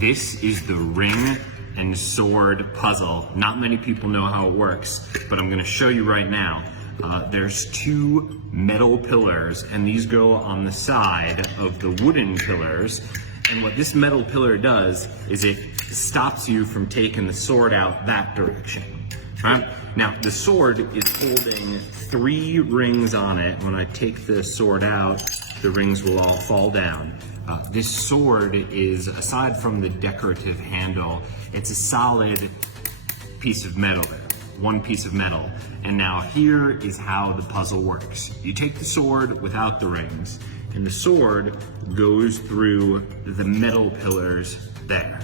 This is the ring and sword puzzle. Not many people know how it works, but I'm gonna show you right now. There's two metal pillars, and these go on the side of the wooden pillars. And what this metal pillar does is it stops you from taking the sword out that direction. Right? Now, the sword is holding 3 rings on it. When I take the sword out, the rings will all fall down. This sword is, aside from the decorative handle, it's a solid piece of metal there, one piece of metal. And now here is how the puzzle works. You take the sword without the rings, and the sword goes through the metal pillars there.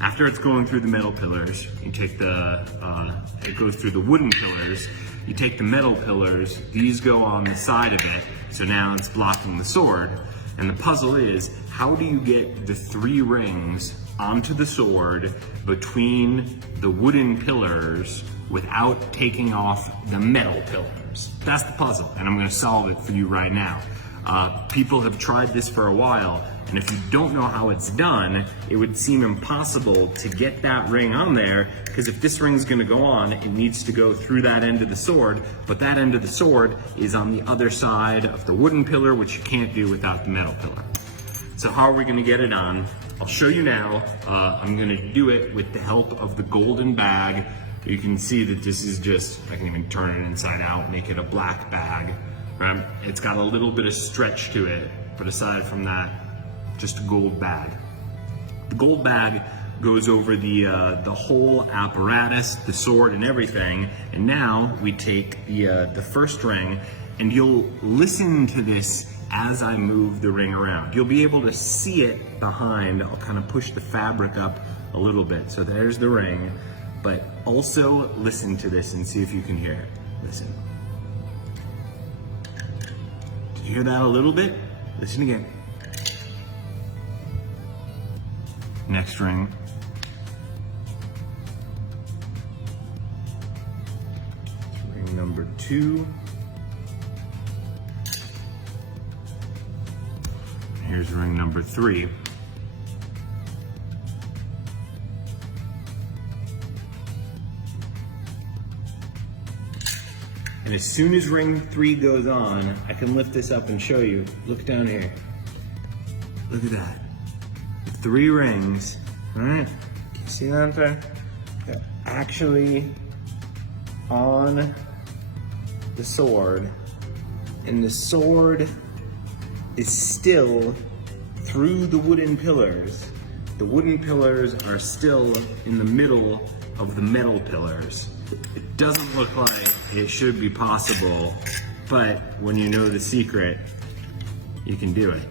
After it's going through the metal pillars, you take it goes through the wooden pillars, you take the metal pillars, these go on the side of it, so now it's blocking the sword. And the puzzle is, how do you get the 3 rings onto the sword between the wooden pillars without taking off the metal pillars? That's the puzzle, and I'm gonna solve it for you right now. People have tried this for a while, and if you don't know how it's done, it would seem impossible to get that ring on there, because if this ring's gonna go on, it needs to go through that end of the sword, but that end of the sword is on the other side of the wooden pillar, which you can't do without the metal pillar. So how are we gonna get it on? I'll show you now. I'm gonna do it with the help of the golden bag. You can see that this is just, I can even turn it inside out, make it a black bag. Right? It's got a little bit of stretch to it, but aside from that, just a gold bag. The gold bag goes over the whole apparatus, the sword and everything. And now we take the first ring, and you'll listen to this as I move the ring around. You'll be able to see it behind. I'll kind of push the fabric up a little bit. So there's the ring, but also listen to this and see if you can hear it. Listen. Did you hear that a little bit? Listen again. Next ring. Ring number 2. Here's ring number 3. And as soon as ring 3 goes on, I can lift this up and show you. Look down here. Look at that. 3 rings. All right. See that there? They're actually on the sword. And the sword is still through the wooden pillars. The wooden pillars are still in the middle of the metal pillars. It doesn't look like it should be possible, but when you know the secret, you can do it.